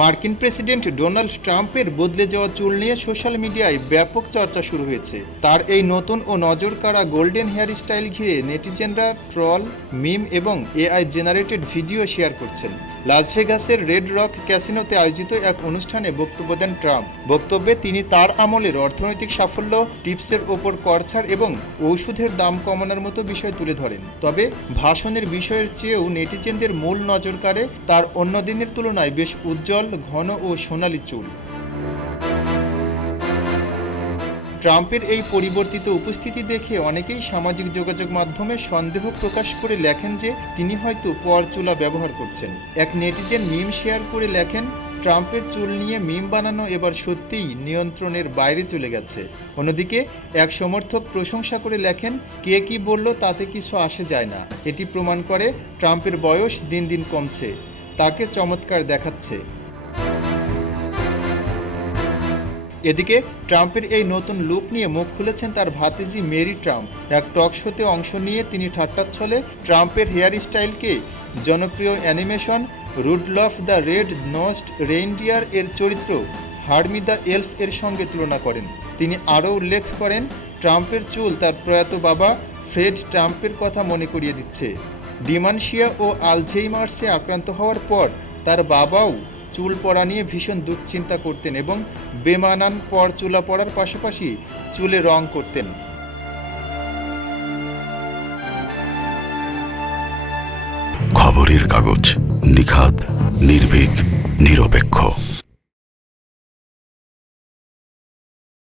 মার্কিন president Donald ট্রাম্পের বদলে যাওয়া চুল নিয়ে সোশ্যাল মিডিয়ায় ব্যাপক চর্চা শুরু হয়েছে। তার এই নতুন ও নজরকাড়া গোল্ডেন হেয়ার স্টাইল ঘিরে নেটিজেনরা ট্রল, মিম এবং এআই জেনারেটেড ভিডিও শেয়ার করছেন। লাস ভেগাসের রেড রক ক্যাসিনোতে আয়োজিত এক অনুষ্ঠানে বক্তব্য দেন ট্রাম্প। বক্তব্যে তিনি তার আমলের অর্থনৈতিক সাফল্য, টিপসের ওপর করছাড় এবং ঔষধের দাম কমানোর মতো বিষয় তুলে ধরেন। তবে ভাষণের বিষয়ের চেয়েও নেটিজেনদের মূল নজর কাড়ে তার অন্য দিনের তুলনায় বেশ উজ্জ্বল, ঘন ও সোনালি চুল। ট্রাম্পের এই পরিবর্তিত উপস্থিতি দেখে অনেকেই সামাজিক যোগাযোগ মাধ্যমে সন্দেহ প্রকাশ করে লেখেন যে তিনি হয়তো পরচুলা ব্যবহার করছেন। এক নেটিজেন মিম শেয়ার করে লেখেন, ট্রাম্পের চুল নিয়ে মিম বানানো এবার সত্যিই নিয়ন্ত্রণের বাইরে চলে গেছে। অন্যদিকে এক সমর্থক প্রশংসা করে লেখেন, কে কি বলল তাতে কিছু আসে যায় না, এটি প্রমাণ করে ট্রাম্পের বয়স দিন দিন কমছে, তাকে চমৎকার দেখাচ্ছে। এদিকে ট্রাম্পের এই নতুন লুক নিয়ে মুখ খুলেছেন তার ভাতিজি মেরি ট্রাম্প। এক টক শোতে অংশ নিয়ে তিনি ঠাট্টাচ্ছলে ট্রাম্পের হেয়ার স্টাইলকে জনপ্রিয় animation Rudolph the red nosed reindeer এর চরিত্র হার্মি দ্য এলফ এর সঙ্গে তুলনা করেন। তিনি আরও উল্লেখ করেন, ট্রাম্পের চুল তার প্রয়াত বাবা ফ্রেড ট্রাম্পের কথা মনে করিয়ে দিচ্ছে। ডিমেনশিয়া ও আলঝেইমার্সে আক্রান্ত হওয়ার পর তার বাবাও চুল পড়া নিয়ে ভীষণ দুশ্চিন্তা করতেন এবং বেমানান পরচুলা পড়ার পাশাপাশি চুলে রং করতেন। খবরের কাগজ, নিখাত, নির্ভীক, নিরপেক্ষ।